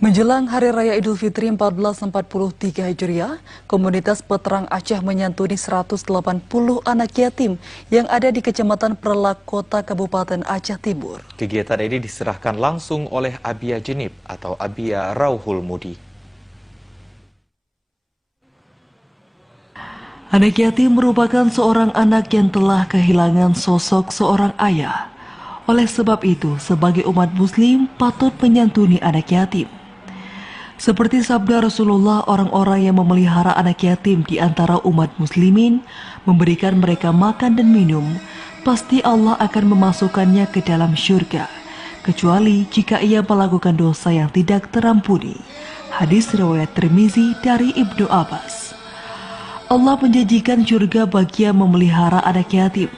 Menjelang Hari Raya Idul Fitri 1443 Hijriah, komunitas Peterang Aceh menyantuni 180 anak yatim yang ada di Kecamatan Perlak, Kota Kabupaten Aceh Timur. Kegiatan ini diserahkan langsung oleh Abia Jenib atau Abia Rauhul Mudi. Anak yatim merupakan seorang anak yang telah kehilangan sosok seorang ayah. Oleh sebab itu, sebagai umat muslim patut menyantuni anak yatim. Seperti sabda Rasulullah, orang-orang yang memelihara anak yatim di antara umat muslimin, memberikan mereka makan dan minum, pasti Allah akan memasukkannya ke dalam syurga, kecuali jika ia melakukan dosa yang tidak terampuni. Hadis riwayat Tirmizi dari Ibnu Abbas. Allah menjanjikan syurga bagi yang memelihara anak yatim.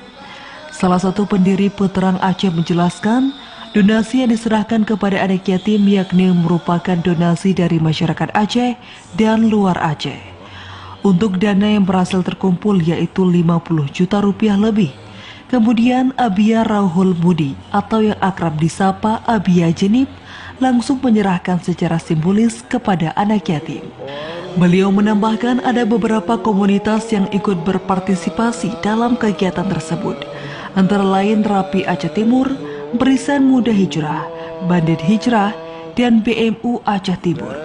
Salah satu pendiri Peterang Aceh menjelaskan, donasi yang diserahkan kepada anak yatim yakni merupakan donasi dari masyarakat Aceh dan luar Aceh. Untuk dana yang berhasil terkumpul yaitu 50 juta rupiah lebih. Kemudian Abia Rauhul Mudi atau yang akrab disapa Abia Jenib langsung menyerahkan secara simbolis kepada anak yatim. Beliau menambahkan ada beberapa komunitas yang ikut berpartisipasi dalam kegiatan tersebut, antara lain Rapi Aceh Timur, Barisan Muda Hijrah, Bandit Hijrah, dan BMU Aceh Timur.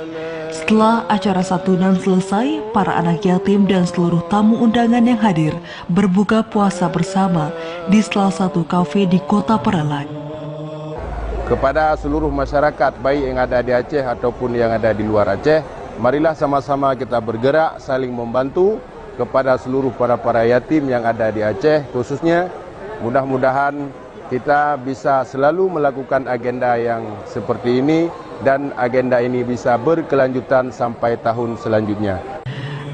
Setelah acara santunan selesai, para anak yatim dan seluruh tamu undangan yang hadir berbuka puasa bersama di salah satu kafe di Kota Perlak. Kepada seluruh masyarakat, baik yang ada di Aceh ataupun yang ada di luar Aceh, marilah sama-sama kita bergerak saling membantu kepada seluruh para yatim yang ada di Aceh khususnya. Mudah-mudahan kita bisa selalu melakukan agenda yang seperti ini dan agenda ini bisa berkelanjutan sampai tahun selanjutnya.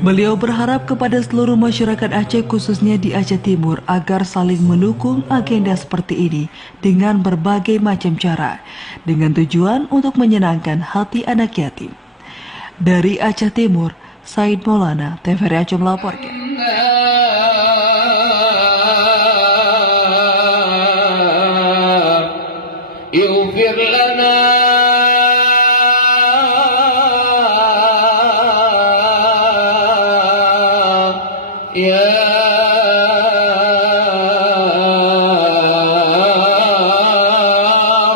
Beliau berharap kepada seluruh masyarakat Aceh khususnya di Aceh Timur agar saling mendukung agenda seperti ini dengan berbagai macam cara dengan tujuan untuk menyenangkan hati anak yatim. Dari Aceh Timur, Said Maulana, TVRI Aceh melaporkan. اغفر لنا يا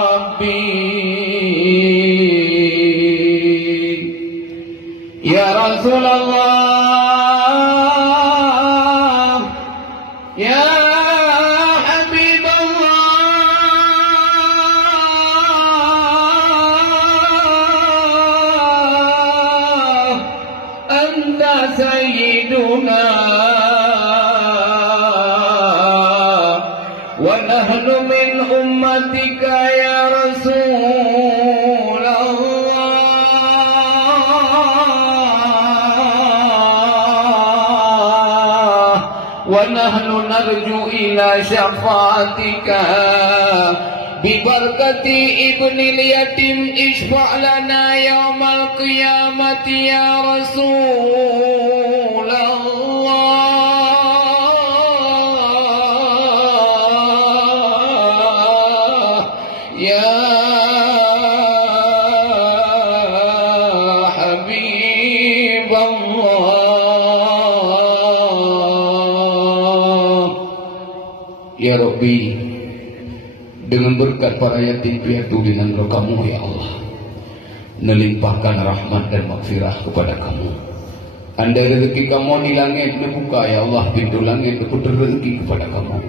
ربي يا رسول الله يا سيدنا ونحن من أمتك يا رسول الله ونحن نرجو إلى شفاعتك ببركة ابن اليتيم اشفع لنا يوم القيامة يا رسول الله يا حبيب الله يا ربي. Dengan berkat para yatim piatu di negeri kamu ya Allah, melimpahkan rahmat dan maghfirah kepada kamu. Anda rezeki kamu di langit dibuka ya Allah, pintu langit diputar rezeki kepada kamu.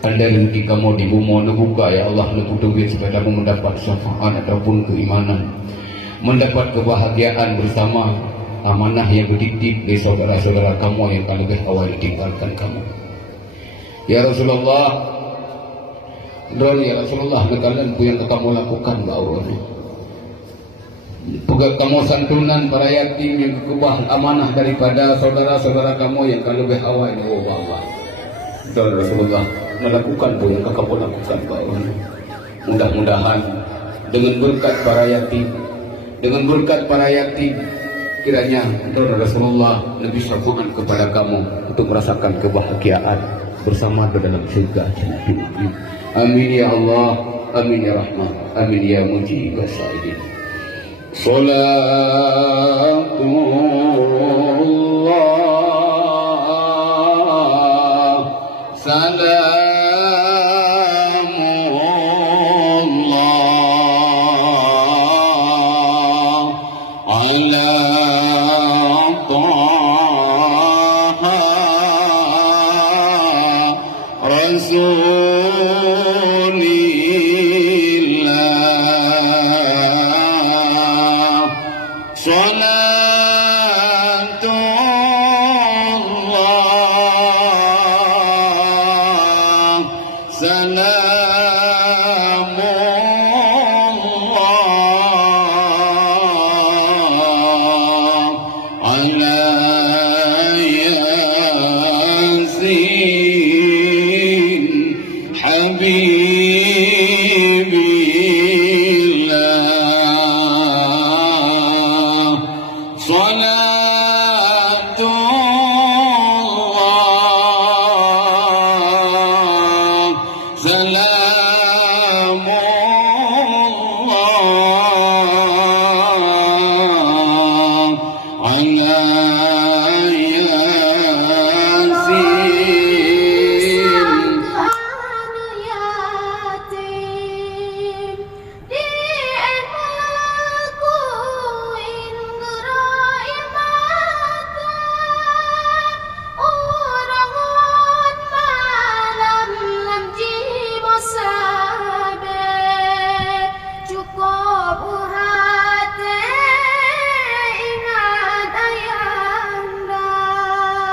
Anda rezeki kamu di bumi dibuka ya Allah, diputar supaya kamu mendapat syafaat ataupun keimanan, mendapat kebahagiaan bersama amanah yang dititip dari saudara-saudara kamu yang lebih awal ditinggalkan kamu. Ya Rasulullah, dan ya Rasulullah, kalian yang kamu lakukan bahwa juga kamu santunan para yatim yang kekubah amanah daripada saudara-saudara kamu yang lebih awal ini bahwa dan Rasulullah melakukan yang kamu lakukan bahwa mudah-mudahan dengan berkat para yatim kiranya dan Rasulullah lebih sambungan kepada kamu untuk merasakan kebahagiaan bersama dalam surga. Amin ya Allah, amin ya Rahman, amin ya Mujib as-Sa'ilin. Salatullah Salamullah Ala Taha Rasulillah Salam